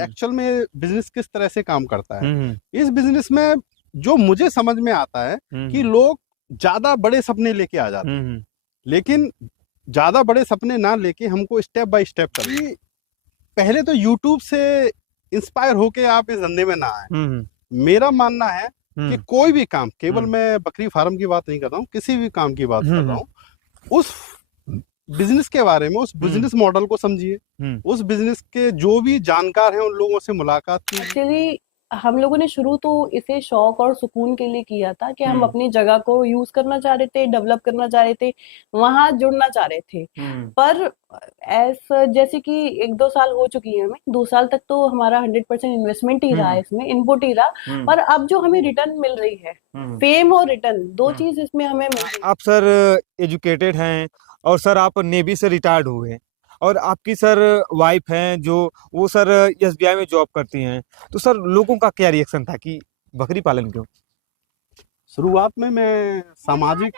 Actual में business किस तरह से काम करता है। इस बिजनेस में जो मुझे समझ में आता है कि लोग ज्यादा बड़े सपने लेके आ जाते हैं, लेकिन ज्यादा बड़े सपने ना लेके हमको स्टेप बाय स्टेप करना। पहले तो यूट्यूब से इंस्पायर होके आप इस धंधे में ना आए। मेरा मानना है कि कोई भी काम, केवल मैं बकरी फार्म की बात नहीं कर रहा हूँ, किसी भी काम की बात कर रहा हूँ, उस बिजनेस के बारे में, उस बिजनेस मॉडल को समझिए, उस बिजनेस के जो भी जानकार हैं उन लोगों से मुलाकात कीजिए। एक्चुअली हम लोगों ने शुरू तो इसे शौक और सुकून के लिए किया था कि हम अपनी जगह को यूज करना चाह रहे थे, डेवलप करना चाह रहे थे, वहां जुड़ना चाह रहे थे। पर जैसे कि 1-2 साल हो चुकी है हमें, 2 साल तक तो हमारा 100% इन्वेस्टमेंट ही रहा, इसमें इनपुट ही रहा, पर अब जो हमें रिटर्न मिल रही है, फेम और रिटर्न, दो चीज इसमें हमें मिल रही है। आप सर एजुकेटेड हैं और सर आप नेवी से रिटायर्ड हुए हैं और आपकी सर वाइफ हैं जो वो सर एसबीआई में जॉब करती हैं, तो सर लोगों का क्या रिएक्शन था कि बकरी पालन क्यों? शुरुआत में मैं सामाजिक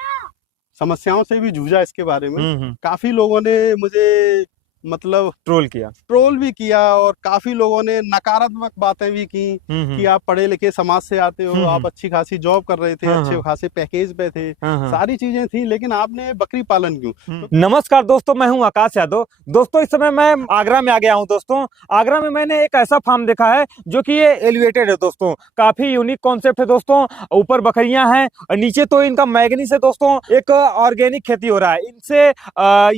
समस्याओं से भी जूझा इसके बारे में। काफी लोगों ने मुझे मतलब ट्रोल भी किया और काफी लोगों ने नकारात्मक बातें भी की कि आप पढ़े लिखे समाज से आते हो, आप अच्छी खासी जॉब कर रहे थे, अच्छे खासे पैकेज पे थे, सारी चीजें थी, लेकिन आपने बकरी पालन क्यों? नमस्कार दोस्तों, मैं हूं आकाश यादव। दोस्तों इस समय मैं आगरा में आ गया हूं। दोस्तों आगरा में मैंने एक ऐसा फार्म देखा है जो कि ये एलिवेटेड है दोस्तों, काफी यूनिक कॉन्सेप्ट है दोस्तों। ऊपर बकरियां हैं और नीचे तो इनका मैगनीज है दोस्तों। एक ऑर्गेनिक खेती हो रहा है इनसे।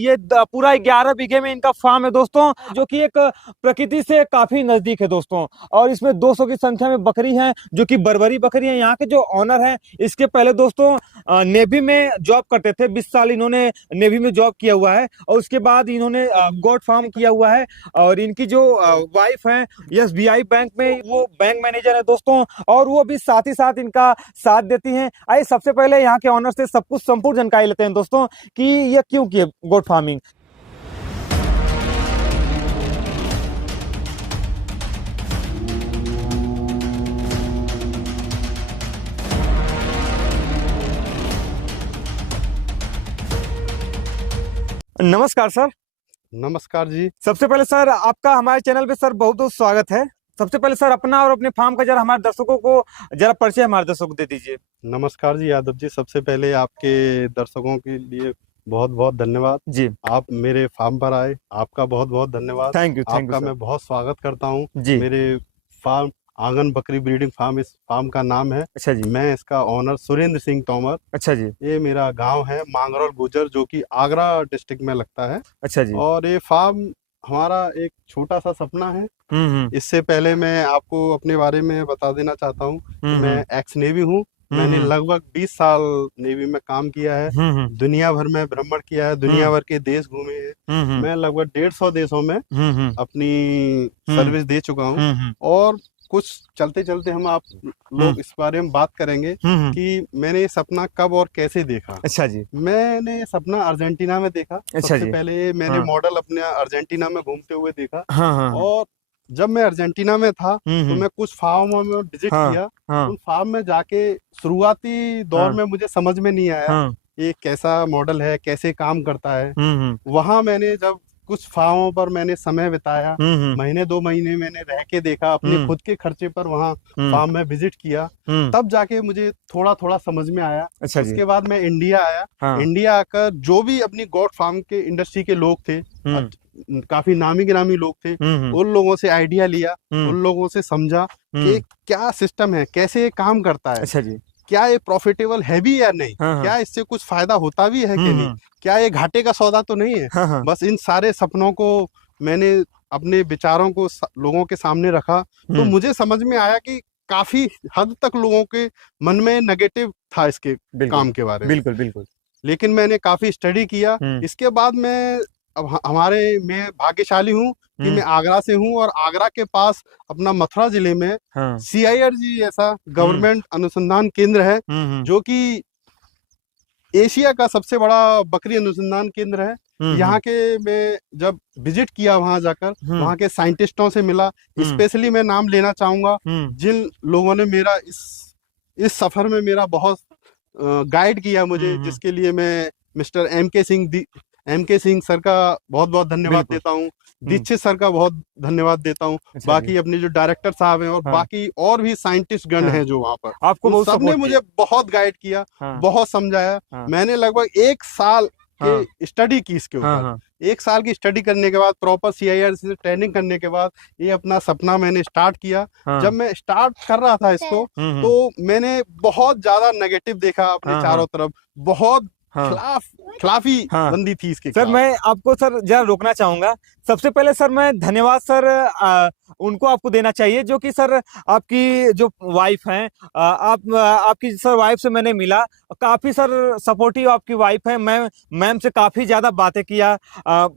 ये पूरा 11 बीघे में इनका फार्म है दोस्तों, जो कि एक प्रकृति से काफी नजदीक है दोस्तों। और इसमें 200 की संख्या में बकरी हैं जो कि बर्बरी बकरी है। यहाँ के जो ऑनर हैं, इसके पहले दोस्तों नेवी में जॉब करते थे, 20 साल इन्होंने नेवी में जॉब किया हुआ है और उसके बाद इन्होंने गोट फार्म किया हुआ है। और इनकी जो वाइफ है एसबीआई बैंक में वो बैंक मैनेजर है दोस्तों, और वो भी साथ ही साथ इनका साथ देती हैं। आइए सबसे पहले यहाँ के ऑनर से सब कुछ संपूर्ण जानकारी लेते हैं दोस्तों कि ये क्यों किए गोट फार्मिंग। नमस्कार सर। नमस्कार जी। सबसे पहले सर आपका हमारे चैनल पे सर बहुत बहुत स्वागत है। सबसे पहले सर अपना और अपने फार्म का जरा हमारे दर्शकों को जरा परिचय हमारे दर्शकों को दे दीजिए। नमस्कार जी यादव जी, सबसे पहले आपके दर्शकों के लिए बहुत बहुत धन्यवाद जी, आप मेरे फार्म पर आए, आपका बहुत बहुत धन्यवाद। थैंक यू आपका मैं बहुत स्वागत करता हूँ जी। मेरे फार्म आंगन बकरी ब्रीडिंग फार्म, इस फार्म का नाम है। अच्छा जी। मैं इसका ऑनर सुरेंद्र सिंह तोमर। अच्छा जी। ये मेरा गांव है मांगरोल गुजर, जो कि आगरा डिस्ट्रिक्ट में लगता है। अच्छा जी। और ये फार्म हमारा एक छोटा सा सपना है। इससे पहले मैं आपको अपने बारे में बता देना चाहता हूँ कि मैं एक्स नेवी हूँ। मैंने लगभग 20 साल नेवी में काम किया है, दुनिया भर में भ्रमण किया है, दुनिया भर के देश घूमे हैं। मैं लगभग 150 देशों में अपनी सर्विस दे चुका हूँ। और कुछ चलते चलते हम आप लोग इस बारे में बात करेंगे कि मैंने ये सपना कब और कैसे देखा। अच्छा जी। मैंने ये सपना अर्जेंटीना में देखा। अच्छा सबसे जी। पहले मैंने मॉडल अपने अर्जेंटीना में घूमते हुए देखा। हाँ। और जब मैं अर्जेंटीना में था तो मैं कुछ फार्मों में विजिट किया। उन फार्म में जाके शुरुआती दौर में मुझे समझ में नहीं आया ये कैसा मॉडल है, कैसे काम करता है। वहां मैंने जब कुछ फार्मों पर मैंने समय बिताया, महीने 2 महीने मैंने रह के देखा, अपने खुद के खर्चे पर वहाँ फार्म में विजिट किया, तब जाके मुझे थोड़ा थोड़ा समझ में आया। अच्छा उसके बाद मैं इंडिया आया। इंडिया आकर जो भी अपनी गोट फार्म के इंडस्ट्री के लोग थे, काफी नामी गिरामी लोग थे, उन लोगों से आइडिया लिया, उन लोगों से समझा कि क्या सिस्टम है, कैसे ये काम करता है। अच्छा जी। क्या ये प्रॉफिटेबल है भी या नहीं, क्या इससे कुछ फायदा होता भी है कि नहीं, क्या ये घाटे का सौदा तो नहीं है। बस इन सारे सपनों को मैंने अपने विचारों को लोगों के सामने रखा, तो मुझे समझ में आया कि काफी हद तक लोगों के मन में नेगेटिव था इसके काम के बारे में। बिल्कुल। लेकिन मैंने काफी स्टडी किया। इसके बाद मैं मैं भाग्यशाली हूँ कि मैं आगरा से हूँ और आगरा के पास अपना मथुरा जिले में CIRG ऐसा गवर्नमेंट अनुसंधान केंद्र है, जो कि एशिया का सबसे बड़ा बकरी अनुसंधान केंद्र है। यहाँ के मैं जब विजिट किया, वहां जाकर वहाँ के साइंटिस्टों से मिला। स्पेशली मैं नाम लेना चाहूंगा जिन लोगों ने मेरा इस सफर में मेरा बहुत गाइड किया मुझे, जिसके लिए मैं मिस्टर MK सिंह सर का बहुत बहुत धन्यवाद देता हूँ। दीक्षित सर का बहुत धन्यवाद देता हूँ। अच्छा जी। बाकी अपने जो डायरेक्टर साहब हैं और हाँ। बाकी और भी साइंटिस्ट गण हाँ। हैं जो वहाँ पर, आपको उन बहुत सबने सपोर्ट मुझे बहुत गाइड किया, हाँ। बहुत समझाया। हाँ। मैंने लगभग 1 साल हाँ। के स्टडी की इसके हाँ। ऊपर। हाँ। 1 साल की स्टडी करने के बाद, प्रॉपर CIRC से ट्रेनिंग करने के बाद, ये अपना सपना मैंने स्टार्ट किया। हाँ। जब मैं स्टार्ट कर रहा था इसको, तो मैंने बहुत ज्यादा नेगेटिव देखा अपने हाँ। चारों तरफ। बहुत हाँ। खिलाफी हाँ। बंदी थी इसके सर खिलाफ। मैं आपको सर जरा रोकना चाहूंगा। सबसे पहले सर मैं धन्यवाद सर उनको आपको देना चाहिए जो कि सर आपकी जो वाइफ हैं, आपकी सर वाइफ से मैंने मिला, काफी सर सपोर्टिव आपकी वाइफ है। मैं मैम से काफी ज्यादा बातें किया,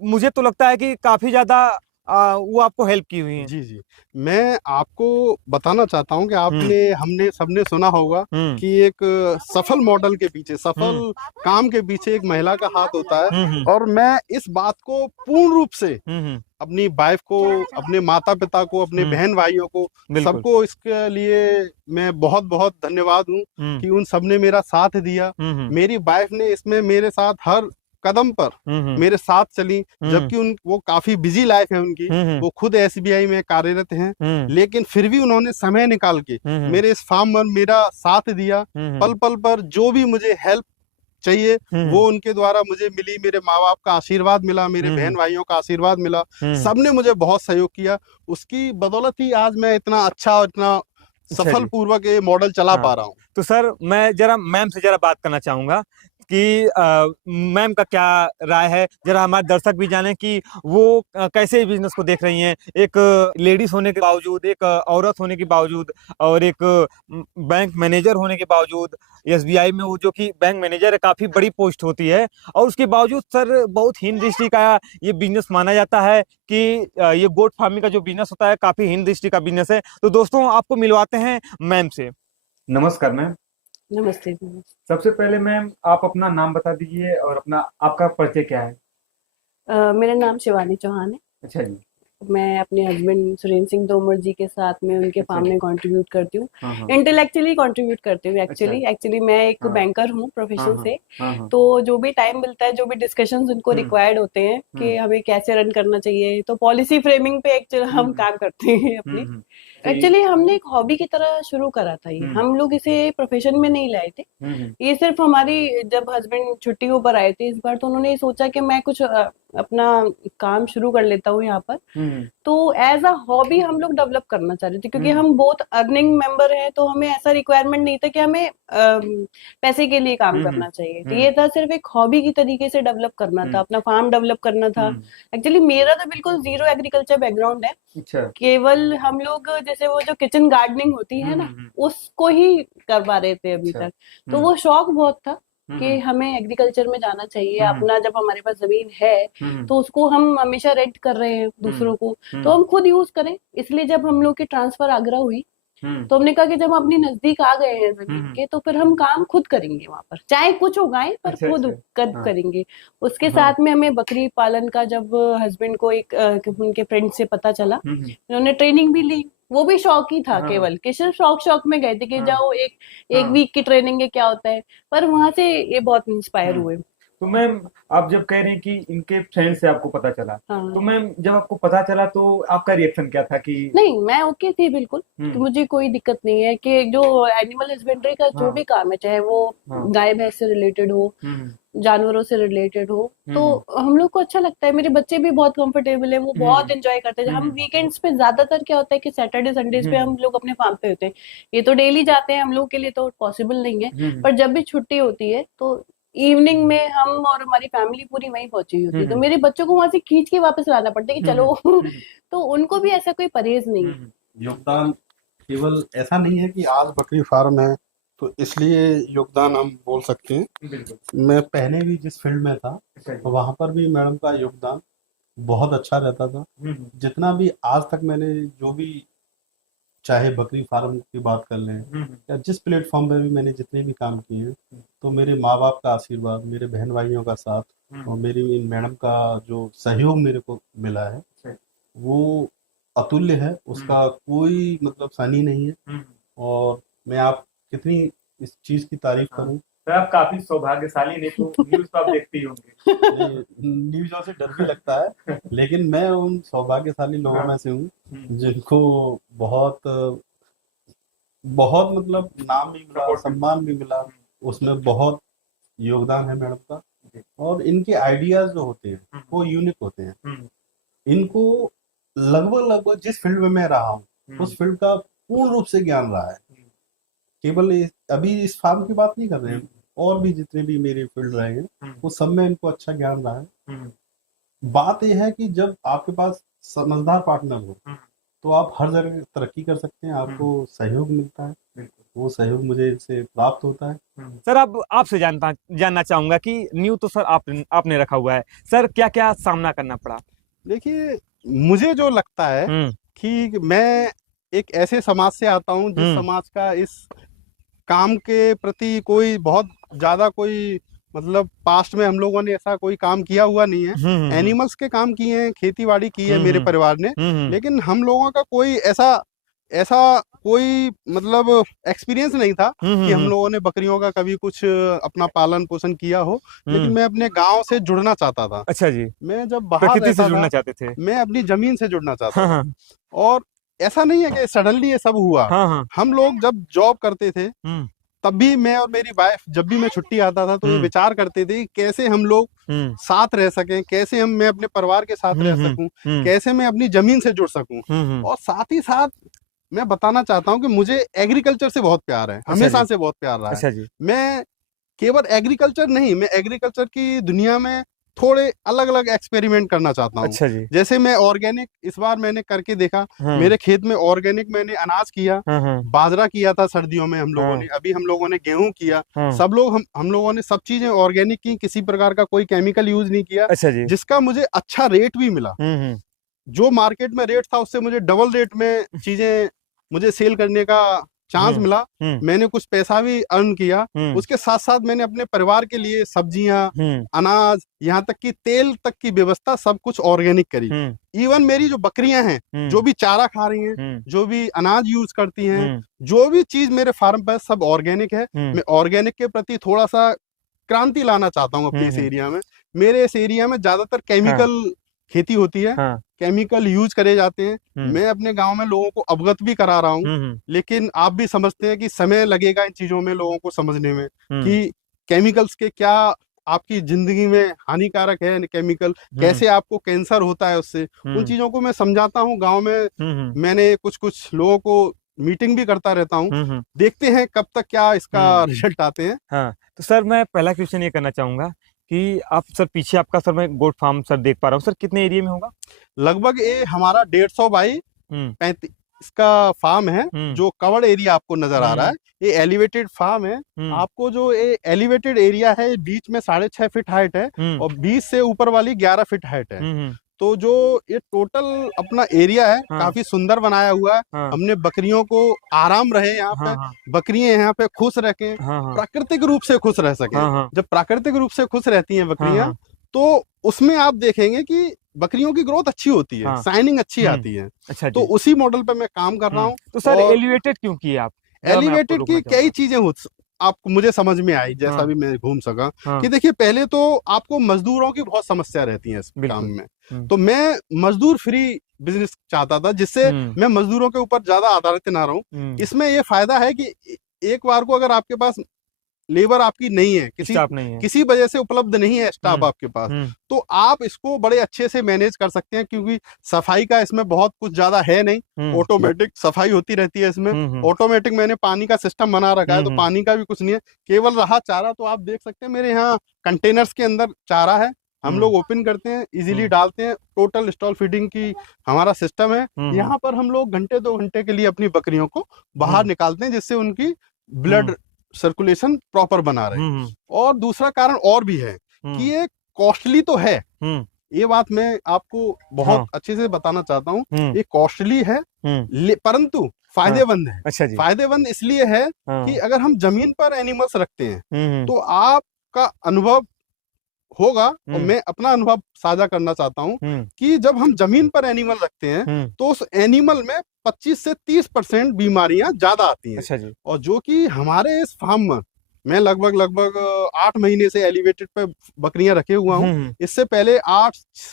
मुझे तो लगता है कि काफी ज्यादा वो आपको हेल्प की हुई है। जी जी, मैं आपको बताना चाहता हूँ कि हमने सबने सुना होगा कि एक सफल मॉडल के पीछे, सफल काम के पीछे एक महिला का हाथ होता है। और मैं इस बात को पूर्ण रूप से अपनी वाइफ को, अपने माता पिता को, अपने बहन भाइयों को, सबको इसके लिए मैं बहुत बहुत धन्यवाद हूँ कि उन सब ने मेरा साथ दिया। मेरी वाइफ ने इसमें मेरे साथ हर कदम पर मेरे साथ चली, जबकि वो काफी बिजी लाइफ है उनकी। वो खुद SBI में कार्यरत हैं, लेकिन फिर भी उन्होंने समय निकाल के मेरे इस फार्म पर मेरा साथ दिया। पल पल पर जो भी मुझे हेल्प चाहिए वो उनके द्वारा मुझे मिली। मेरे माँ बाप का आशीर्वाद मिला, मेरे बहन भाइयों का आशीर्वाद मिला, सबने मुझे बहुत सहयोग किया। उसकी बदौलत ही आज मैं इतना अच्छा और इतना सफल पूर्वक ये मॉडल चला पा रहा हूँ। तो सर मैं जरा मैम से जरा बात करना चाहूंगा कि मैम का क्या राय है, जरा हमारे दर्शक भी जाने कि वो कैसे इस बिजनेस को देख रही हैं। एक लेडीज होने के बावजूद, एक औरत होने के बावजूद, और एक बैंक मैनेजर होने के बावजूद, SBI में वो जो कि बैंक मैनेजर है, काफी बड़ी पोस्ट होती है, और उसके बावजूद सर बहुत हीन दृष्टि का ये बिजनेस माना जाता है कि ये गोट फार्मिंग का जो बिजनेस होता है काफी हीन दृष्टि का बिजनेस है। तो दोस्तों आपको मिलवाते हैं मैम से। नमस्कार मैम। नमस्ते। सबसे पहले मैम आप अपना नाम बता दीजिए और आपका परिचय क्या है? मेरा नाम शिवानी चौहान है। अच्छा जी। मैं अपने हस्बैंड सुरेंद्र सिंह तोमर जी के साथ में उनके फार्म में कंट्रीब्यूट करती हूँ, हाँ। इंटेलेक्चुअली कंट्रीब्यूट करती हूँ। एक्चुअली मैं एक बैंकर हूँ प्रोफेशन से। तो जो भी टाइम मिलता है, जो भी डिस्कशंस उनको रिक्वायर्ड होते हैं कि हमें कैसे रन करना चाहिए, तो पॉलिसी फ्रेमिंग पे एक्चुअली हम काम करते हैं अपनी। एक्चुअली हमने एक हॉबी की तरह शुरू करा था ये, हम लोग इसे प्रोफेशन में नहीं लाए थे। ये सिर्फ हमारी, जब हस्बैंड छुट्टियों पर आए थे इस बार, तो उन्होंने सोचा कि मैं कुछ अपना काम शुरू कर लेता हूँ यहाँ पर। तो एज अ हॉबी हम लोग डेवलप करना चाह रहे थे, क्योंकि हम बहुत अर्निंग मेंबर हैं, तो हमें ऐसा रिक्वायरमेंट नहीं था कि हमें पैसे के लिए काम करना चाहिए। तो ये था सिर्फ एक हॉबी की तरीके से डेवलप करना था, अपना फार्म डेवलप करना था। एक्चुअली मेरा तो बिल्कुल जीरो एग्रीकल्चर बैकग्राउंड है। केवल हम लोग जैसे वो जो किचन गार्डनिंग होती है ना, उसको ही कर पा रहे थे अभी तक। तो वो शौक बहुत था कि हमें एग्रीकल्चर में जाना चाहिए। अपना जब हमारे पास जमीन है तो उसको हम हमेशा रेंट कर रहे हैं दूसरों को, तो हम खुद यूज करें। इसलिए जब हम लोग की ट्रांसफर आगरा हुई, तो हमने कहा कि जब हम अपनी नजदीक आ गए हैं जमीन के, तो फिर हम काम खुद करेंगे वहां पर, चाहे कुछ उगाएं पर खुद करेंगे। उसके साथ में हमें बकरी पालन का, जब हस्बैंड को एक उनके फ्रेंड से पता चला, उन्होंने ट्रेनिंग भी ली। वो भी शौक ही था केवल, कि सिर्फ शौक में गए थे कि जाओ एक वीक की ट्रेनिंग है, क्या होता है। पर वहां से ये बहुत इंस्पायर हुए। तो मैम आप जब कह रहे हैं कि इनके फ्रेंड से आपको पता चला, तो मैम जब आपको पता चला तो आपका रिएक्शन क्या था? कि नहीं, मैं ओके थी बिल्कुल, तो मुझे कोई दिक्कत नहीं है कि जो एनिमल हस्बेंड्री का जो भी काम है, चाहे वो गाय भैंस से रिलेटेड हो, जानवरों से रिलेटेड हो, तो हम लोग को अच्छा लगता है। मेरे बच्चे भी बहुत कंफर्टेबल है, वो बहुत एंजॉय करते हैं। हम वीकेंड्स पे, ज्यादातर क्या होता है कि सैटरडे संडेज पे हम लोग अपने फार्म पे होते हैं। ये तो डेली जाते हैं, हम लोग के लिए तो पॉसिबल नहीं है, पर जब भी छुट्टी होती है तो इवनिंग में हम और हमारी फैमिली पूरी वहीं पहुंची होती है। तो मेरे बच्चों को वहां से खींच के वापस लाना पड़ता है कि चलो तो उनको भी ऐसा कोई परहेज नहीं है। योगदान केवल ऐसा नहीं है कि आज बकरी फार्म है तो इसलिए योगदान हम बोल सकते हैं। मैं पहले भी जिस फील्ड में था, वहां पर भी मैडम का योगदान बहुत अच्छा रहता था। जितना भी आज तक मैंने जो भी, चाहे बकरी फार्म की बात कर लें या जिस प्लेटफॉर्म पर भी मैंने जितने भी काम किए हैं, तो मेरे माँ बाप का आशीर्वाद, मेरे बहन भाइयों का साथ और मेरी मैडम का जो सहयोग मेरे को मिला है वो अतुल्य है। उसका कोई मतलब सानी नहीं है। और मैं आप कितनी इस चीज़ की तारीफ करूं सर आप काफी सौभाग्यशाली नहीं तो न्यूज तो आप देखते ही होंगे। न्यूज़ों से डर भी लगता है, लेकिन मैं उन सौभाग्यशाली लोगों में से हूँ जिनको बहुत बहुत मतलब नाम भी मिला, सम्मान भी मिला, उसमें बहुत योगदान है मैडम का। और इनके आइडियाज जो होते हैं वो यूनिक होते हैं। इनको लगभग लगभग जिस फील्ड में मैं रहा हूँ उस फील्ड का पूर्ण रूप से ज्ञान रहा है। केवल अभी इस फार्म की बात नहीं कर रहे हैं, और भी जितने भी मेरे फील्ड रहे हैं वो सब में इनको अच्छा ज्ञान रहा है। बात यह है कि जब आपके पास समझदार पार्टनर हो तो आप हर जगह तरक्की कर सकते हैं, आपको सहयोग मिलता है, वो सहयोग मुझे इससे प्राप्त होता है। सर अब आपसे जानना चाहूंगा कि न्यू तो सर आपने रखा हुआ है, सर क्या क्या सामना करना पड़ा? देखिए, मुझे जो लगता है कि मैं एक ऐसे समाज से आता हूँ जिस समाज का इस काम के प्रति कोई बहुत ज्यादा कोई मतलब पास्ट में हम लोगों ने ऐसा कोई काम किया हुआ नहीं है। एनिमल्स के काम किए हैं, खेती बाड़ी की है मेरे परिवार ने, लेकिन हम लोगों का कोई ऐसा कोई मतलब एक्सपीरियंस नहीं था कि हम लोगों ने बकरियों का कभी कुछ अपना पालन पोषण किया हो। लेकिन मैं अपने गांव से जुड़ना चाहता था। अच्छा जी, मैं जब बाहर प्रकृति से रहता जुड़ना था, चाहते थे? मैं अपनी जमीन से जुड़ना चाहता था। और ऐसा नहीं है कि सडनली ये सब हुआ। हम लोग जब जॉब करते थे तब भी मैं और मेरी वाइफ जब भी मैं छुट्टी आता था तो ये विचार करते थे कि कैसे हम लोग साथ रह सकें, कैसे मैं अपने परिवार के साथ रह सकूं, कैसे मैं अपनी जमीन से जुड़ सकूं। और साथ ही साथ मैं बताना चाहता हूं कि मुझे एग्रीकल्चर से बहुत प्यार है, हमेशा से बहुत प्यार रहा है। मैं केवल एग्रीकल्चर नहीं, मैं एग्रीकल्चर की दुनिया में थोड़े अलग अलग एक्सपेरिमेंट करना चाहता हूँ। अच्छा जी। जैसे मैं ऑर्गेनिक इस बार मैंने करके देखा, मेरे खेत में ऑर्गेनिक मैंने अनाज किया, बाजरा किया था सर्दियों में हम लोगों ने, अभी हम लोगों ने गेहूं किया। सब लोग हम लोगों ने सब चीजें ऑर्गेनिक की, किसी प्रकार का कोई केमिकल यूज नहीं किया। अच्छा जी। जिसका मुझे अच्छा रेट भी मिला। जो मार्केट में रेट था उससे मुझे डबल रेट में चीजें मुझे सेल करने का चांस मिला। मैंने कुछ पैसा भी अर्न किया। उसके साथ साथ मैंने अपने परिवार के लिए सब्जियां, अनाज, यहाँ तक कि तेल तक की व्यवस्था सब कुछ ऑर्गेनिक करी। इवन मेरी जो बकरियां हैं, जो भी चारा खा रही हैं, जो भी अनाज यूज करती हैं, जो भी चीज मेरे फार्म पर सब ऑर्गेनिक है। मैं ऑर्गेनिक के प्रति थोड़ा सा क्रांति लाना चाहता हूँ अपने इस एरिया में। मेरे इस एरिया में ज्यादातर केमिकल खेती होती है, केमिकल यूज करे जाते हैं। मैं अपने गांव में लोगों को अवगत भी करा रहा हूँ, लेकिन आप भी समझते हैं कि समय लगेगा इन चीजों में लोगों को समझने में कि केमिकल्स के क्या आपकी जिंदगी में हानिकारक है, केमिकल कैसे आपको कैंसर होता है उससे। उन चीजों को मैं समझाता हूँ गाँव में। मैंने कुछ लोगों को मीटिंग भी करता रहता हूँ। देखते हैं कब तक क्या इसका रिजल्ट आते हैं। हाँ, तो सर मैं पहला क्वेश्चन ये करना चाहूंगा कि आप सर पीछे आपका सर मैं गोट फार्म सर देख पा रहा हूँ, सर कितने एरिया में होगा? लगभग ये हमारा 150 बाई 35 का फार्म है। जो कवर्ड एरिया आपको नजर आ रहा है ये एलिवेटेड फार्म है। आपको जो ये एलिवेटेड एरिया है बीच में 6.5 फीट हाइट है और 20 से ऊपर वाली 11 फीट हाइट है। तो जो ये टोटल अपना एरिया है काफी सुंदर बनाया हुआ है। हमने बकरियों को आराम रहे, यहाँ पे बकरियां यहाँ पे खुश रखें, प्राकृतिक रूप से खुश रह सकें। जब प्राकृतिक रूप से खुश रहती हैं बकरियां तो उसमें आप देखेंगे कि बकरियों की ग्रोथ अच्छी होती है, शाइनिंग अच्छी आती है। अच्छा, तो उसी मॉडल पे मैं काम कर रहा हूँ। तो सर एलिवेटेड क्यों किए आप? एलिवेटेड की कई चीजें आपको मुझे समझ में आई, जैसा भी मैं घूम सका कि देखिए पहले तो आपको मजदूरों की बहुत समस्या रहती है इस काम में। तो मैं मजदूर फ्री बिजनेस चाहता था जिससे मैं मजदूरों के ऊपर ज्यादा आधारित ना रहूं। इसमें ये फायदा है कि एक बार को अगर आपके पास लेबर आपकी नहीं है, किसी वजह से उपलब्ध नहीं है स्टाफ आपके पास, तो आप इसको बड़े अच्छे से मैनेज कर सकते हैं। क्योंकि सफाई का इसमें बहुत कुछ ज्यादा है नहीं, ऑटोमेटिक सफाई होती रहती है इसमें। ऑटोमेटिक मैंने पानी का सिस्टम बना रखा है, तो पानी का भी कुछ नहीं है, केवल रहा चारा। तो आप देख सकते हैं मेरे यहाँ कंटेनर्स के अंदर चारा है, हम लोग ओपन करते हैं, इजीली डालते हैं। टोटल स्टॉल फीडिंग की हमारा सिस्टम है। यहाँ पर हम लोग घंटे 2 घंटे के लिए अपनी बकरियों को बाहर निकालते हैं जिससे उनकी ब्लड सर्कुलेशन प्रॉपर बना रहे। और दूसरा कारण और भी है कि ये कॉस्टली तो है, ये बात मैं आपको बहुत अच्छे से बताना चाहता हूँ। ये कॉस्टली है परंतु फायदेमंद है। अच्छा जी। फायदेमंद इसलिए है कि अगर हम जमीन पर एनिमल्स रखते हैं तो आपका अनुभव होगा, और मैं अपना अनुभव साझा करना चाहता हूँ कि जब हम जमीन पर एनिमल रखते हैं तो उस एनिमल में 25 से 30% बीमारियां ज्यादा आती हैं। अच्छा जी। और जो कि हमारे इस फार्म में मैं लगभग 8 महीने से एलिवेटेड पे बकरियां रखे हुआ हूँ। इससे पहले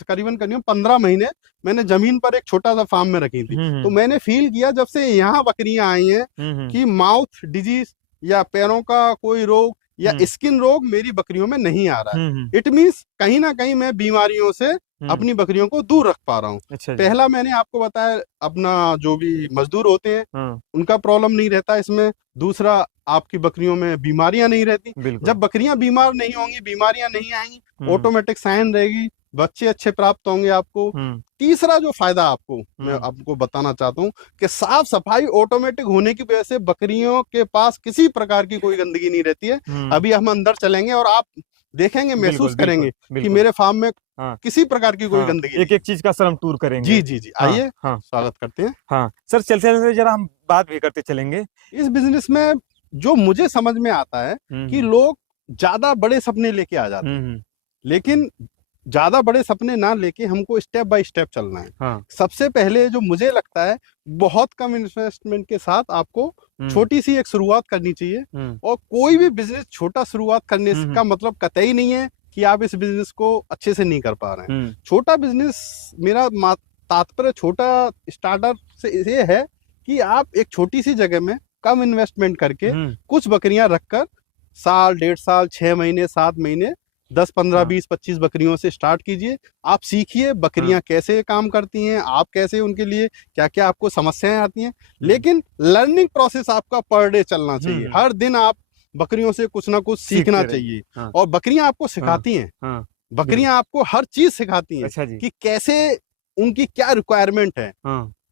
करीबन 15 महीने मैंने जमीन पर एक छोटा सा फार्म में रखी थी। तो मैंने फील किया जब से यहाँ बकरियां आई हैं कि माउथ डिजीज या पैरों का कोई रोग या स्किन रोग मेरी बकरियों में नहीं आ रहा है। इट मीन्स कहीं ना कहीं मैं बीमारियों से अपनी बकरियों को दूर रख पा रहा हूँ। अच्छा पहला मैंने आपको बताया, अपना जो भी मजदूर होते हैं उनका प्रॉब्लम नहीं रहता इसमें। दूसरा, आपकी बकरियों में बीमारियां नहीं रहती। जब बकरियां बीमार नहीं होंगी, बीमारियां नहीं आएंगी, ऑटोमेटिक साइन रहेगी, बच्चे अच्छे प्राप्त होंगे आपको। तीसरा जो फायदा आपको मैं आपको बताना चाहता हूँ कि साफ सफाई ऑटोमेटिक होने की वजह से बकरियों के पास किसी प्रकार की कोई गंदगी नहीं रहती है। अभी हम अंदर चलेंगे और आप देखेंगे, महसूस करेंगे कि मेरे फार्म में किसी प्रकार की कोई गंदगी एक एक चीज का सर हम टूर करेंगे। जी जी जी, आइए स्वागत करते हैं। हाँ सर, चलते चलते जरा हम बात भी करते चलेंगे। इस बिजनेस में जो मुझे समझ में आता है कि लोग ज्यादा बड़े सपने लेके आ जाते हैं, लेकिन ज्यादा बड़े सपने ना लेके हमको स्टेप बाय स्टेप चलना है। सबसे पहले जो मुझे लगता है, बहुत कम इन्वेस्टमेंट के साथ आपको छोटी सी एक शुरुआत करनी चाहिए। और कोई भी बिजनेस छोटा शुरुआत करने का मतलब कतई नहीं है कि आप इस बिजनेस को अच्छे से नहीं कर पा रहे हैं। छोटा बिजनेस, मेरा तात्पर्य छोटा स्टार्टर से ये है कि आप एक छोटी सी जगह में कम इन्वेस्टमेंट करके कुछ बकरियां रखकर साल, 1.5 साल, 6 महीने, 7 महीने, 10, 15, 20, 25 बकरियों से स्टार्ट कीजिए। आप सीखिए बकरियां कैसे काम करती हैं, आप कैसे, उनके लिए क्या क्या आपको समस्याएं आती हैं। लेकिन लर्निंग प्रोसेस आपका पर डे चलना चाहिए। हर दिन आप बकरियों से कुछ ना कुछ सीखना चाहिए। और बकरियां आपको सिखाती हैं, बकरियां आपको हर चीज सिखाती हैं कि कैसे, उनकी क्या रिक्वायरमेंट है,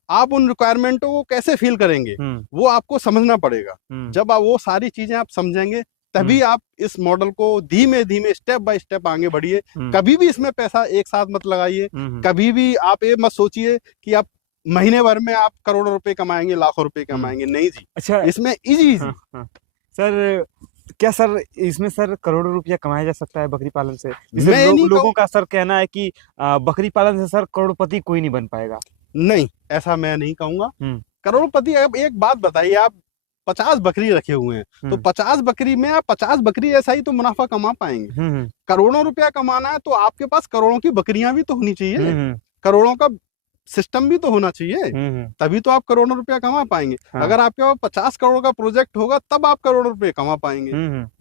आप उन रिक्वायरमेंटों को कैसे फील करेंगे, वो आपको समझना पड़ेगा। जब आप वो सारी चीजें आप समझेंगे, तभी आप इस मॉडल को धीमे धीमे स्टेप बाय स्टेप आगे बढ़िए। कभी भी इसमें पैसा एक साथ मत लगाइए। कभी भी आप ये मत सोचिए कि आप महीने भर में आप करोड़ों रुपए कमाएंगे, लाखों रुपए कमाएंगे। नहीं जी। अच्छा, इसमें इजी सर, क्या सर इसमें सर करोड़ों रुपया कमाया जा सकता है बकरी पालन से? लोगों का सर कहना है कि बकरी पालन से सर करोड़पति कोई नहीं बन पाएगा। नहीं, ऐसा मैं नहीं कहूंगा। करोड़पति, अब एक बात बताइए, आप 50 बकरी रखे हुए हैं, तो 50 बकरी में आप 50 बकरी ऐसा ही तो मुनाफा कमा पाएंगे। करोड़ों रुपया कमाना है तो आपके पास करोड़ों की बकरियां भी तो होनी चाहिए, करोड़ों का सिस्टम भी तो होना चाहिए, तभी तो आप करोड़ों रुपया कमा पाएंगे। अगर आपके पास 50 करोड़ का प्रोजेक्ट होगा तब आप करोड़ों रुपए कमा पाएंगे।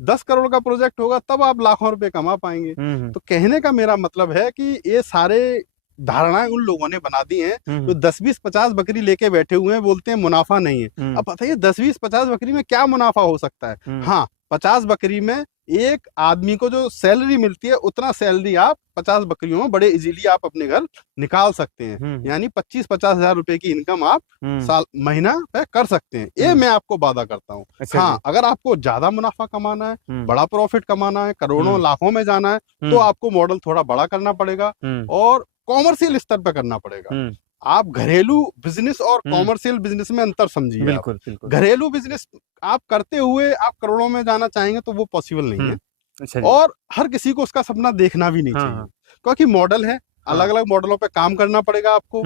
10 करोड़ का प्रोजेक्ट होगा तब आप लाखों रुपए कमा पाएंगे। तो कहने का मेरा मतलब है कि ये सारे धारणाएं उन लोगों ने बना दी हैं जो 10, 20, 50 बकरी लेके बैठे हुए हैं, बोलते हैं मुनाफा नहीं है। अब बताइए 10, 20, 50 बकरी में क्या मुनाफा हो सकता है? हाँ, 50 बकरी में एक आदमी को जो सैलरी मिलती है, उतना सैलरी आप 50 बकरियों में बड़े इजीली आप अपने घर निकाल सकते हैं। यानी 25-50 हजार रुपए की इनकम आप साल, महीना पे कर सकते हैं। ये मैं आपको वादा करता हूँ। हाँ, अगर आपको ज्यादा मुनाफा कमाना है, बड़ा प्रॉफिट कमाना है, करोड़ों लाखों में जाना है, तो आपको मॉडल थोड़ा बड़ा करना पड़ेगा और कॉमर्शियल स्तर पर करना पड़ेगा। आप घरेलू बिजनेस और कॉमर्शियल बिजनेस में अंतर समझिए। बिल्कुल, बिल्कुल। घरेलू बिजनेस आप करते हुए आप करोड़ों में जाना चाहेंगे तो वो पॉसिबल नहीं है। और हर किसी को उसका सपना देखना भी नहीं चाहिए, क्योंकि मॉडल है, अलग अलग मॉडलों पे काम करना पड़ेगा आपको।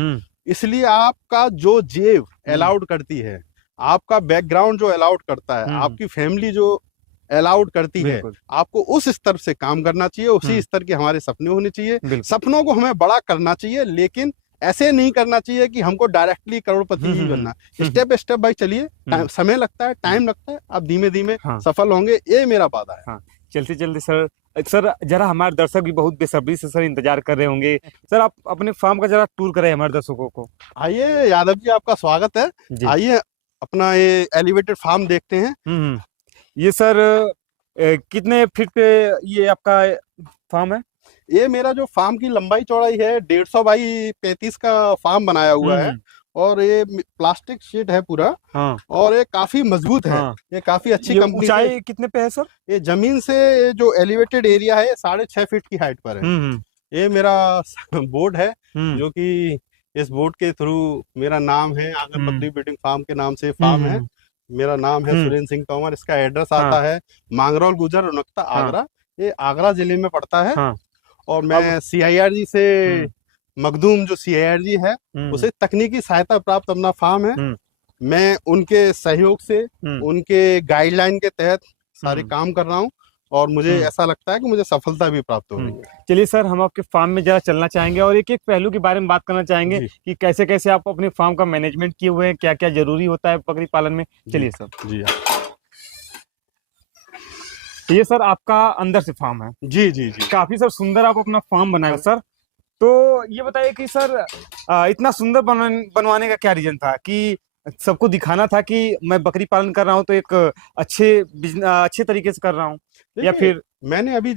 इसलिए आपका जो जेब अलाउड करती है, आपका बैकग्राउंड जो अलाउड करता है, आपकी फैमिली जो अलाउड करती है, आपको उस स्तर से काम करना चाहिए। उसी स्तर के हमारे सपने होने चाहिए। सपनों को हमें बड़ा करना चाहिए, लेकिन ऐसे नहीं करना चाहिए कि हमको डायरेक्टली करोड़पति ही बनना। स्टेप स्टेप बाय चलिए, समय लगता है, टाइम लगता है, आप धीमे धीमे सफल होंगे, ये मेरा वादा है। चलते चलते सर जरा हमारे दर्शक भी बहुत बेसब्री से सर इंतजार कर रहे होंगे। सर, आप अपने फार्म का जरा टूर करें हमारे दर्शकों को। आइए यादव जी, आपका स्वागत है। आइए अपना ये एलिवेटेड फार्म देखते हैं। ये सर कितने फीट पे ये आपका फार्म है? ये मेरा जो फार्म की लंबाई चौड़ाई है 150 बाई 35 का फार्म बनाया हुआ है। और ये प्लास्टिक शीट है पूरा। और ये काफी मजबूत है। ये काफी अच्छी कंपनी। ऊंचाई कितने पे है सर? ये जमीन से जो एलिवेटेड एरिया है 6.5 फीट की हाइट पर है। ये मेरा बोर्ड है, जो कि इस बोर्ड के थ्रू मेरा नाम है, आंगन बकरी ब्रीडिंग फार्म के नाम से फार्म है। मेरा नाम है सुरेंद्र सिंह तोमर। इसका एड्रेस आता है मांगरोल गुजर रुनकता आगरा। ये आगरा जिले में पड़ता है। और मैं CIRG से मखदूम जो CIRG है उसे तकनीकी सहायता प्राप्त अपना फार्म है। मैं उनके सहयोग से, उनके गाइडलाइन के तहत सारे काम कर रहा हूँ और मुझे ऐसा लगता है कि मुझे सफलता भी प्राप्त हो रही है। चलिए सर, हम आपके फार्म में जरा चलना चाहेंगे और एक एक पहलू के बारे में बात करना चाहेंगे जी। कि कैसे कैसे आप अपने फार्म का मैनेजमेंट किए हुए हैं, क्या क्या जरूरी होता है बकरी पालन में। चलिए सर। जी तो ये सर आपका अंदर से फार्म है। जी जी जी। काफी सर सुंदर आप अपना फार्म बनाया सर। तो ये बताइए कि सर इतना सुंदर बनवाने का क्या रीजन था, कि सबको दिखाना था कि मैं बकरी पालन कर रहा हूँ तो एक अच्छे तरीके से कर रहा हूँ, या फिर मैंने अभी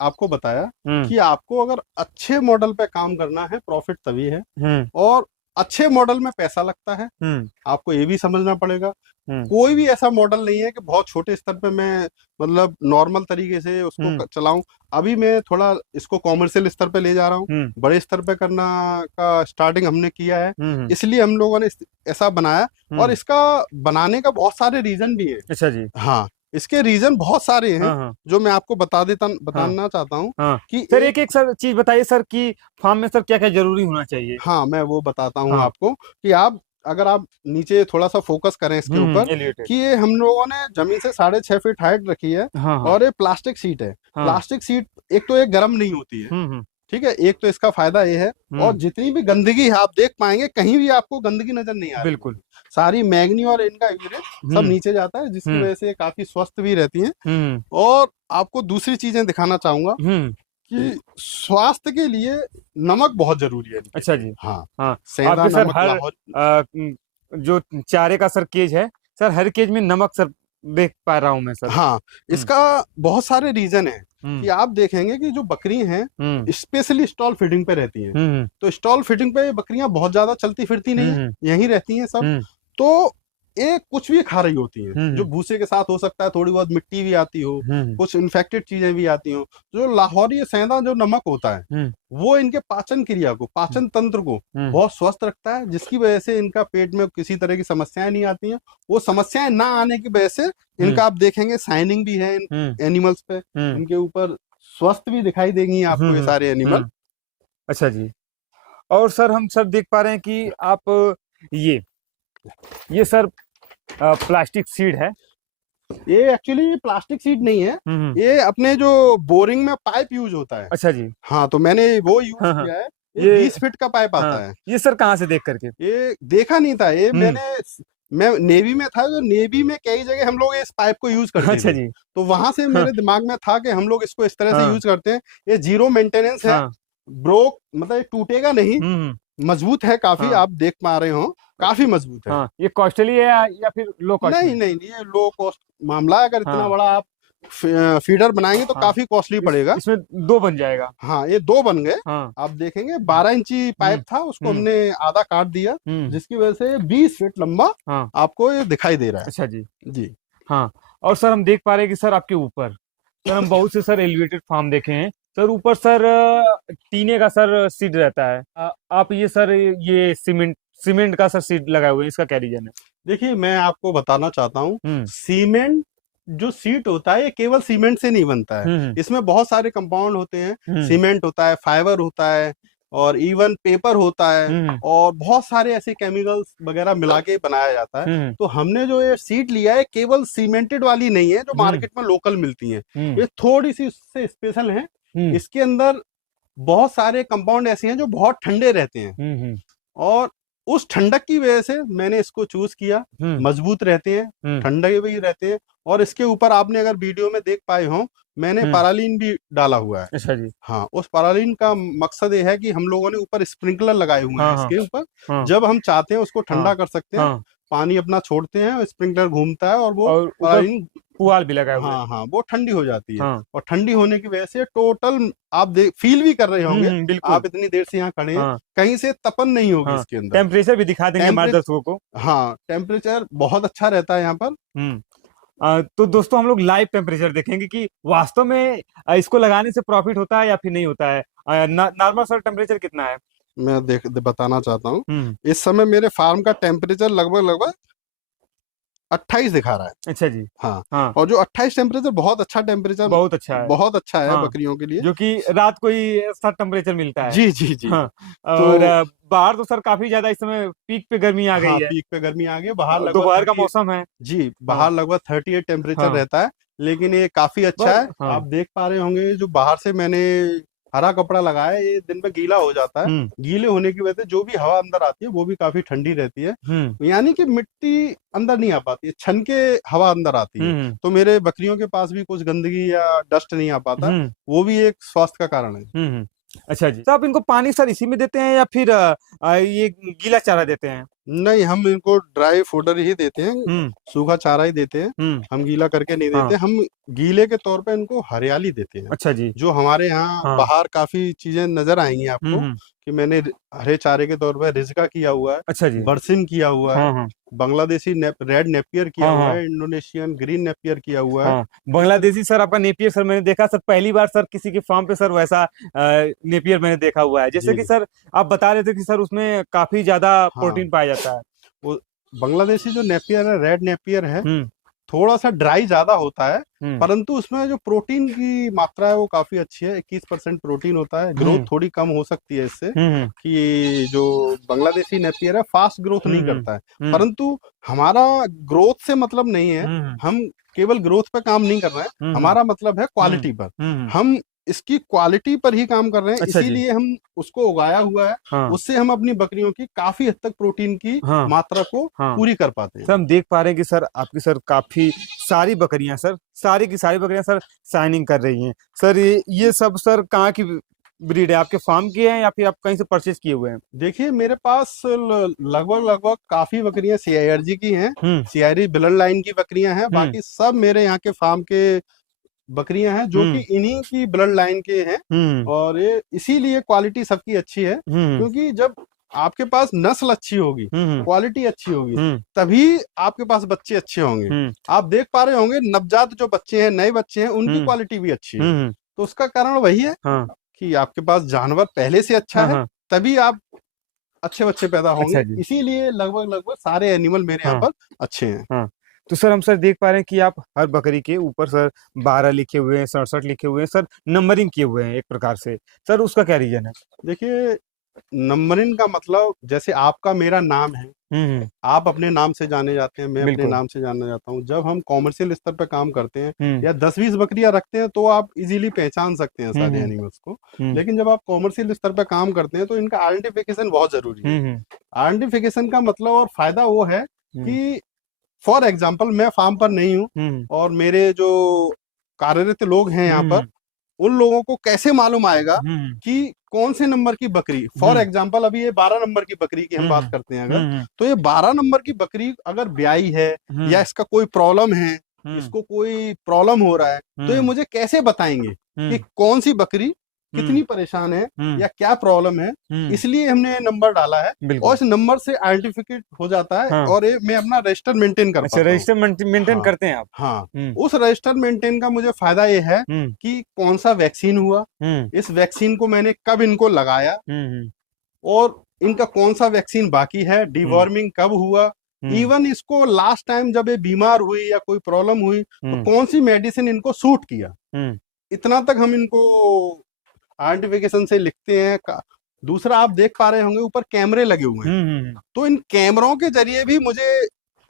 आपको बताया कि आपको अगर अच्छे मॉडल पे काम करना है, प्रॉफिट तभी है और अच्छे मॉडल में पैसा लगता है। आपको ये भी समझना पड़ेगा, कोई भी ऐसा मॉडल नहीं है कि बहुत छोटे स्तर पे मैं मतलब नॉर्मल तरीके से उसको चलाऊं। अभी मैं थोड़ा इसको कॉमर्शियल स्तर पे ले जा रहा हूं, बड़े स्तर पे करना का स्टार्टिंग हमने किया है, इसलिए हम लोगों ने ऐसा बनाया और इसका बनाने का बहुत सारे रीजन भी है। अच्छा जी। हाँ, इसके रीजन बहुत सारे हैं जो मैं आपको बताना चाहता हूँ कि सर एक सर चीज बताइए सर कि फार्म में सर क्या क्या जरूरी होना चाहिए। हाँ, मैं वो बताता हूँ आपको कि अगर आप नीचे थोड़ा सा फोकस करें इसके ऊपर कि ये हम लोगों ने जमीन से 6.5 फीट हाइट रखी है और ये प्लास्टिक सीट है। प्लास्टिक सीट एक तो ये गर्म नहीं होती है, ठीक है, एक तो इसका फायदा ये है। और जितनी भी गंदगी है आप देख पाएंगे कहीं भी आपको गंदगी नजर नहीं आ रही। बिल्कुल, सारी मैग्नी और इनका यूरिन सब नीचे जाता है, जिसकी वजह से काफी स्वस्थ भी रहती हैं। और आपको दूसरी चीजें दिखाना चाहूंगा कि स्वास्थ्य के लिए नमक बहुत जरूरी है। अच्छा जी। हाँ, सेंधा सर नमक हर जो चारे का सर केज है सर, हर केज में नमक सर देख पा रहा हूँ मैं सर। हाँ, इसका बहुत सारे रीजन है कि आप देखेंगे कि जो बकरी हैं स्पेशली स्टॉल फीडिंग पे रहती हैं, तो स्टॉल फीडिंग पे बकरियां बहुत ज्यादा चलती फिरती नहीं है, यहीं रहती हैं सब। तो ये कुछ भी खा रही होती हैं, जो भूसे के साथ हो सकता है, थोड़ी बहुत मिट्टी भी आती हो, कुछ इन्फेक्टेड चीजें भी आती हो। जो लाहौरी सेंधा जो नमक होता है वो इनके पाचन क्रिया को, पाचन तंत्र को बहुत स्वस्थ रखता है, जिसकी वजह से इनका पेट में किसी तरह की समस्याएं नहीं आती हैं। वो समस्याएं ना आने की वजह से इनका आप देखेंगे शाइनिंग भी है इन एनिमल्स पे, इनके ऊपर स्वस्थ भी दिखाई देंगी आपको ये सारे एनिमल। अच्छा जी। और सर हम सब देख पा रहे हैं कि आप ये सर प्लास्टिक सीड है। ये एक्चुअली प्लास्टिक सीड नहीं है, ये अपने जो बोरिंग में पाइप यूज होता है। अच्छा जी। हाँ, तो मैंने वो यूज किया है। ये 20 फीट का पाइप आता है। ये सर कहाँ से देख करके? ये देखा नहीं था, ये मैं नेवी में था, तो नेवी में कई जगह हम लोग इस पाइप को यूज करते अच्छा थे। जी। तो वहां से मेरे दिमाग में था कि हम लोग इसको इस तरह से यूज करते हैं। ये जीरो मेंटेनेंस है, ब्रोक मतलब टूटेगा नहीं, मजबूत है काफी। आप देख पा रहे हो काफी मजबूत है। ये कॉस्टली है या फिर लो कॉस्ट? नहीं, ये लो कॉस्ट मामला है। अगर इतना बड़ा आप फीडर बनाएंगे तो काफी कॉस्टली पड़ेगा। इसमें 2 बन जाएगा। हाँ, ये 2 बन गए। आप देखेंगे 12 इंची पाइप था, उसको हमने आधा काट दिया, जिसकी वजह से 20 फीट लंबा आपको ये दिखाई दे रहा है। अच्छा जी। जी हाँ, और सर हम देख पा रहे हैं कि सर आपके ऊपर सर हम बहुत से सर एलिवेटेड फार्म देखे हैं सर, ऊपर सर टीने का सर सीड रहता है। आप ये सर ये सीमेंट का सर सीड लगाए हुए हैं, इसका क्या रीजन है? देखिए, मैं आपको बताना चाहता हूँ, सीमेंट जो सीट होता है ये केवल सीमेंट से नहीं बनता है। इसमें बहुत सारे कंपाउंड होते हैं। सीमेंट होता है, फाइबर होता है और इवन पेपर होता है और बहुत सारे ऐसे केमिकल्स वगैरह मिला के बनाया जाता है। तो हमने जो ये सीट लिया है केवल सीमेंटेड वाली नहीं है जो मार्केट में लोकल मिलती है, ये थोड़ी सी उससे स्पेशल है। इसके अंदर बहुत सारे कंपाउंड ऐसे हैं जो बहुत ठंडे रहते हैं और उस ठंडक की वजह से मैंने इसको चूज किया। मजबूत रहते हैं, ठंडे भी रहते हैं और इसके ऊपर आपने अगर वीडियो में देख पाए हो, मैंने पैरालीन भी डाला हुआ है। अच्छा जी। हाँ, उस पैरालीन का मकसद ये है कि हम लोगों ने ऊपर स्प्रिंकलर लगाए हुए हैं इसके ऊपर, जब हम चाहते हैं उसको ठंडा कर सकते हैं। पानी अपना छोड़ते हैं, स्प्रिंकलर घूमता है और वो पैरालीन पुआल भी लगा हुआ है। हाँ, वो ठंडी हो जाती है और ठंडी होने की वजह से टोटल आप फील भी कर रहे होंगे। आप इतनी देर से यहाँ खड़े हैं, कहीं से तपन नहीं होगी इसके अंदर। टेम्परेचर भी दिखा देंगे हमारे दर्शकों को। हाँ, टेम्परेचर बहुत अच्छा रहता है यहाँ पर। तो दोस्तों हम लोग लाइव टेम्परेचर देखेंगे कि वास्तव में इसको लगाने से प्रॉफिट होता है या फिर नहीं होता है। नॉर्मल सर टेम्परेचर कितना है? मैं बताना चाहता हूँ। इस समय मेरे फार्म का टेम्परेचर लगभग 28 दिखा रहा है। अच्छा जी। हाँ। हाँ, और जो 28 टेम्परेचर बहुत अच्छा टेम्परेचर, बहुत अच्छा है। बहुत अच्छा है हाँ, बकरियों के लिए। जो कि रात को ही ऐसा टेम्परेचर मिलता है। जी जी जी। हाँ, तो और बाहर तो सर काफी ज्यादा इस समय पीक पे गर्मी आ गई हाँ, है। पीक पे गर्मी आ गई, बाहर लगभग दोपहर का 38। मौसम है। जी, हाँ, बाहर लगभग 38 टेम्परेचर हाँ, रहता है, लेकिन ये काफी अच्छा पर है। हाँ, आप देख पा रहे होंगे जो बाहर से मैंने हरा कपड़ा लगाया है, ये दिन में गीला हो जाता है। हम्म, गीले होने की वजह से जो भी हवा अंदर आती है वो भी काफी ठंडी रहती है, यानी कि मिट्टी अंदर नहीं आ पाती है, छन के हवा अंदर आती है। हम्म, तो मेरे बकरियों के पास भी कुछ गंदगी या डस्ट नहीं आ पाता, हम्म, वो भी एक स्वास्थ्य का कारण है। अच्छा जी। तो आप इनको पानी सर इसी में देते हैं या फिर ये गीला चारा देते हैं? नहीं, हम इनको ड्राई फूडर ही देते हैं, हम्म, सूखा चारा ही देते हैं। हम्म, हम गीला करके नहीं हाँ, देते, हम गीले के तौर पे इनको हरियाली देते हैं। अच्छा जी। जो हमारे यहाँ हाँ, बाहर काफी चीजें नजर आएंगी आपको हम्म, कि मैंने हरे चारे के तौर पे रिजका किया हुआ है, अच्छा जी। बरसिन किया हुआ है, हाँ, हाँ, बांग्लादेशी रेड नेपियर किया हाँ, हुआ हाँ, है, इंडोनेशियन ग्रीन नेपियर किया हुआ है। हाँ, बांग्लादेशी सर आपका नेपियर सर मैंने देखा सर, पहली बार सर किसी के फार्म पे सर वैसा नेपियर मैंने देखा हुआ है। जैसे जी कि जी। सर आप बता रहे थे कि सर उसमें काफी ज्यादा हाँ, प्रोटीन पाया जाता है। वो बांग्लादेशी जो नेपियर है, रेड नेपियर है, हम्म, थोड़ा सा ड्राई ज्यादा होता है, हम्म, परंतु उसमें जो प्रोटीन की मात्रा है वो काफी अच्छी है। 21% प्रोटीन होता है। ग्रोथ हम्म, थोड़ी कम हो सकती है इससे, हम्म, कि जो बांग्लादेशी नेपियर है फास्ट ग्रोथ नहीं हम्म, करता है, हम्म, परंतु हमारा ग्रोथ से मतलब नहीं है। हम्म, हम केवल ग्रोथ पे काम नहीं कर रहे हैं, हम्म, हमारा मतलब है हम्म, क्वालिटी पर। हम्म, हम इसकी क्वालिटी पर ही काम कर रहे हैं, अच्छा जी। इसीलिए हम उसको उगाया हुआ है। हाँ, उससे हम अपनी बकरियों की काफी हद तक प्रोटीन की हाँ, मात्रा को हाँ, पूरी कर पाते सर हैं। हम देख पा रहे हैं कि सर आपकी सर काफी सारी बकरियां सर, सारी की सारी बकरियां सर शाइनिंग कर रही हैं। सर ये सब सर कहाँ की ब्रीड है? आपके फार्म की है या फिर आप कहीं से परचेज किए हुए हैं? देखिए, मेरे पास लगभग लगभग काफी बकरियां CIRG की हैं, हम्म, CIRG ब्लड लाइन की बकरियां हैं। हम्म, बाकी सब मेरे यहाँ के फार्म के बकरियां हैं, जो कि हम्म, इन्हीं की ब्लड लाइन के हैं। हम्म, और ये इसीलिए क्वालिटी सबकी अच्छी है, हम्म, क्योंकि जब आपके पास नस्ल अच्छी होगी, हम्म, क्वालिटी अच्छी होगी, हम्म, तभी आपके पास बच्चे अच्छे होंगे। हम्म, आप देख पा रहे होंगे नवजात जो बच्चे हैं, नए बच्चे हैं, उनकी हम्म, क्वालिटी भी अच्छी है। हम्म, तो उसका कारण वही है हाँ, कि आपके पास जानवर पहले से अच्छा हाँ, है, हाँ, तभी आप अच्छे बच्चे पैदा अच्छा होंगे। जी। इसीलिए लगभग लगभग सारे एनिमल मेरे यहाँ हाँ, पर अच्छे हैं। हाँ, तो सर हम सर देख पा रहे हैं कि आप हर बकरी के ऊपर सर 12 लिखे हुए हैं, 67 लिखे हुए हैं सर, नंबरिंग किए हुए हैं एक प्रकार से। सर उसका क्या रीजन है? देखिए, नंबरिंग का मतलब जैसे आपका मेरा नाम है, हम्म, आप अपने नाम से जाने जाते हैं, मैं अपने बिल्कुल। नाम से जाना जाता हूँ। जब हम कॉमर्शियल स्तर पर काम करते हैं हम्म, या 10-20 बकरियां रखते हैं, तो आप इजीली पहचान सकते हैं सारे हम्म, एनिमल्स को। हम्म, लेकिन जब आप कॉमर्शियल स्तर पर काम करते हैं तो इनका आइडेंटिफिकेशन बहुत जरूरी है। हम्म, आइडेंटिफिकेशन का मतलब और फायदा वो है हम्म, कि फॉर एग्जाम्पल मैं फार्म पर नहीं हूँ, हम्म, और मेरे जो कार्यरत लोग हैं यहाँ पर, हम्म, उन लोगों को कैसे मालूम आएगा हम्म, कि कौन से नंबर की बकरी। फॉर हम्म, एग्जाम्पल अभी ये 12 नंबर की बकरी की हम बात हम्म, करते हैं अगर, हम्म, तो ये 12 नंबर की बकरी अगर ब्याई है या इसका कोई प्रॉब्लम है, इसको कोई प्रॉब्लम हो रहा है, तो ये मुझे कैसे बताएंगे कि कौन सी बकरी कितनी परेशान है या क्या प्रॉब्लम है। इसलिए हमने ये नंबर डाला है, बिल्कुल। और इस नंबर से आइडेंटिफिकेट हो जाता है, हाँ, और ये मैं अपना रजिस्टर मेंटेन कर अच्छा पाता हूँ। रजिस्टर मेंटेन हाँ करते हैं आप? हाँ। हम्म, उस रजिस्टर मेंटेन का मुझे फायदा ये है हम्म, कि कौन सा वैक्सीन हुआ, हम्म, इस वैक्सीन को मैंने कब इनको लगाया, हम्म, और इनका कौन सा वैक्सीन बाकी है, डिवॉर्मिंग कब हुआ, इवन इसको लास्ट टाइम जब ये बीमार हुई या कोई प्रॉब्लम हुई तो कौन सी मेडिसिन इनको सूट किया, इतना तक हम इनको आइडेंटिफिकेशन से लिखते हैं। दूसरा, आप देख पा रहे होंगे ऊपर कैमरे लगे हुए हैं, तो इन कैमरों के जरिए भी मुझे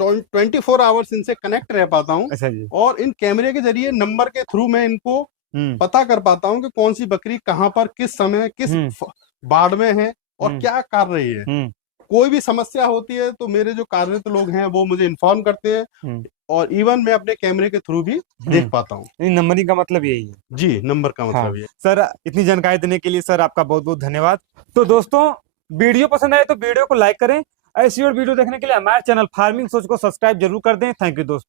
24 आवर्स इनसे कनेक्ट रह पाता हूँ। अच्छा जी। और इन कैमरे के जरिए नंबर के थ्रू मैं इनको पता कर पाता हूँ कि कौन सी बकरी कहाँ पर किस समय किस बाड़ में है और क्या कर रही है। कोई भी समस्या होती है तो मेरे जो कार्यरत लोग हैं वो मुझे इन्फॉर्म करते हैं, और इवन मैं अपने कैमरे के थ्रू भी देख पाता हूँ। नंबरिंग का मतलब यही है जी, नंबर का मतलब हाँ। ये। सर इतनी जानकारी देने के लिए सर आपका बहुत बहुत धन्यवाद। तो दोस्तों, वीडियो पसंद आए तो वीडियो को लाइक करें। ऐसी और वीडियो देखने के लिए हमारे चैनल फार्मिंग सोच को सब्सक्राइब जरूर कर दें। थैंक यू दोस्तों।